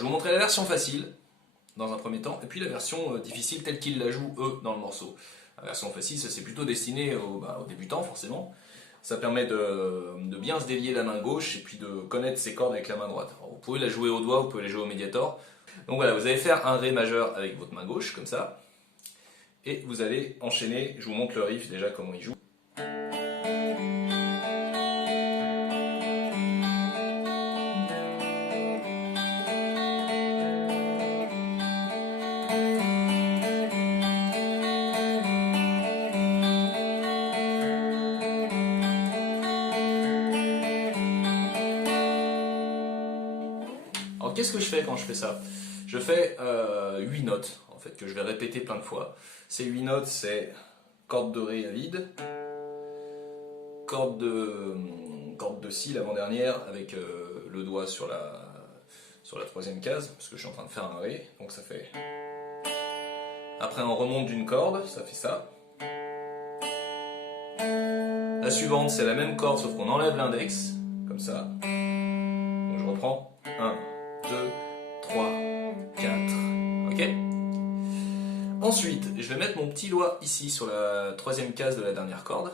je vais vous montrer la version facile dans un premier temps, et puis la version difficile telle qu'ils la jouent eux dans le morceau. La version facile, ça c'est plutôt destiné aux débutants forcément. Ça permet de bien se délier la main gauche et puis de connaître ses cordes avec la main droite. Alors, vous pouvez la jouer au doigt, vous pouvez la jouer au médiator. Donc voilà, vous allez faire un Ré majeur avec votre main gauche, comme ça. Et vous allez enchaîner, je vous montre le riff déjà comment il joue. Alors qu'est-ce que je fais quand je fais ça? Je fais 8 notes en fait que je vais répéter plein de fois. Ces 8 notes, c'est corde de Ré à vide, corde de Si l'avant-dernière avec le doigt sur la troisième case, parce que je suis en train de faire un Ré, donc ça fait... Après on remonte d'une corde, ça fait ça. La suivante c'est la même corde sauf qu'on enlève l'index, comme ça. Donc je reprends 1, 2, 3, 4, ok? Ensuite, je vais mettre mon petit doigt ici sur la troisième case de la dernière corde,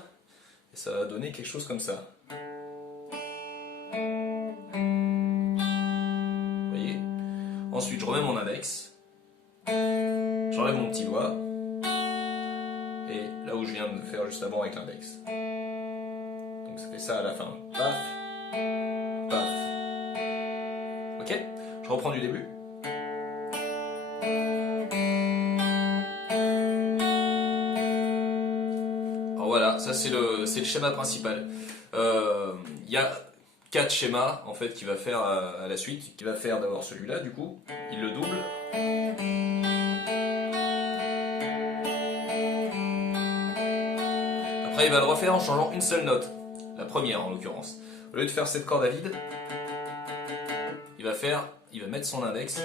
et ça va donner quelque chose comme ça. Vous voyez? Ensuite, je remets mon index, j'enlève mon petit doigt, et là où je viens de faire juste avant avec l'index. Donc ça fait ça à la fin. Paf, paf. Ok? Je reprends du début. Alors voilà, ça c'est le schéma principal. Il y a 4 schémas en fait qu'il va faire à la suite. Il va faire d'abord celui-là du coup, il le double. Après il va le refaire en changeant une seule note, la première en l'occurrence. Au lieu de faire cette corde à vide, il va mettre son index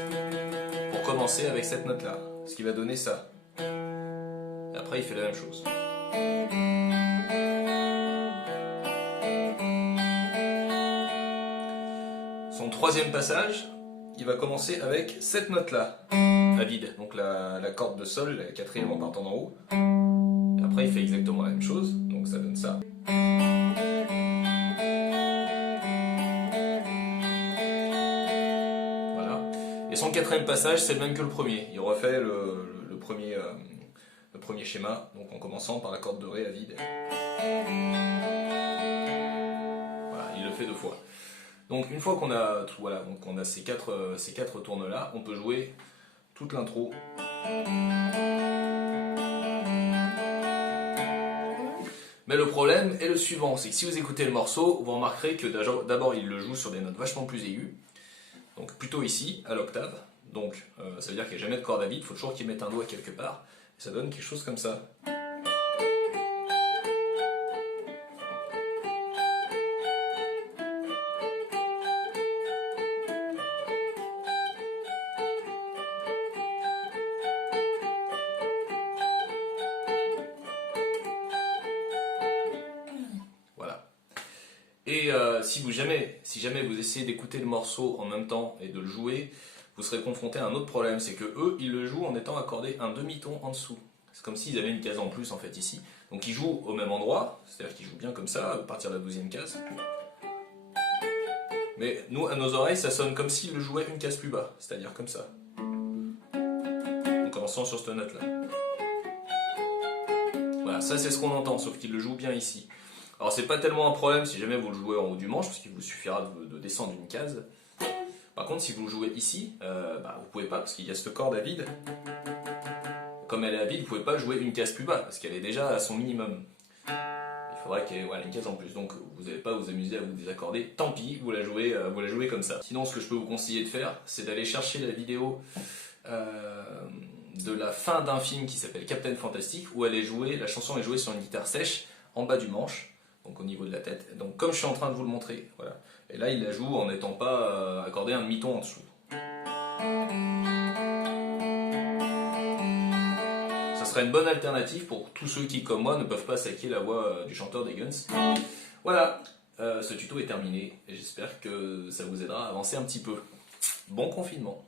pour commencer avec cette note là, ce qui va donner ça. Et après il fait la même chose. Son troisième passage, il va commencer avec cette note là, à vide, donc la corde de Sol, la quatrième en partant d'en haut. Et après il fait exactement la même chose, donc ça donne ça. Et son quatrième passage, c'est le même que le premier. Il refait le premier schéma, donc en commençant par la corde de Ré à vide. Voilà, il le fait 2 fois. Donc une fois qu'on a tout, voilà, donc on a ces quatre tournes là, on peut jouer toute l'intro. Mais le problème est le suivant, c'est que si vous écoutez le morceau, vous remarquerez que d'abord il le joue sur des notes vachement plus aiguës. Donc plutôt ici, à l'octave. Donc ça veut dire qu'il n'y a jamais de corde à vide, il faut toujours qu'il mette un doigt quelque part. Et ça donne quelque chose comme ça. Voilà. Et si jamais vous essayez d'écouter le morceau en même temps et de le jouer, vous serez confronté à un autre problème, c'est que eux, ils le jouent en étant accordés un demi-ton en dessous. C'est comme s'ils avaient une case en plus en fait ici. Donc ils jouent au même endroit, c'est-à-dire qu'ils jouent bien comme ça, à partir de la 12e case. Mais nous, à nos oreilles, ça sonne comme s'ils le jouaient une case plus bas, c'est-à-dire comme ça. En commençant sur cette note-là. Voilà, ça c'est ce qu'on entend, sauf qu'ils le jouent bien ici. Alors c'est pas tellement un problème si jamais vous le jouez en haut du manche, parce qu'il vous suffira de descendre une case. Par contre, si vous le jouez ici, vous pouvez pas, parce qu'il y a cette corde à vide. Comme elle est à vide, vous pouvez pas jouer une case plus bas, parce qu'elle est déjà à son minimum. Il faudrait qu'il y ait une case en plus, donc vous n'allez pas vous amuser à vous désaccorder. Tant pis, vous la jouez comme ça. Sinon, ce que je peux vous conseiller de faire, c'est d'aller chercher la vidéo de la fin d'un film qui s'appelle Captain Fantastic, où la chanson est jouée sur une guitare sèche en bas du manche, donc au niveau de la tête. Donc comme je suis en train de vous le montrer, voilà. Et là, il la joue en n'étant pas accordé un demi-ton en dessous. Ça serait une bonne alternative pour tous ceux qui, comme moi, ne peuvent pas saquer la voix du chanteur des Guns. Voilà, ce tuto est terminé et j'espère que ça vous aidera à avancer un petit peu. Bon confinement!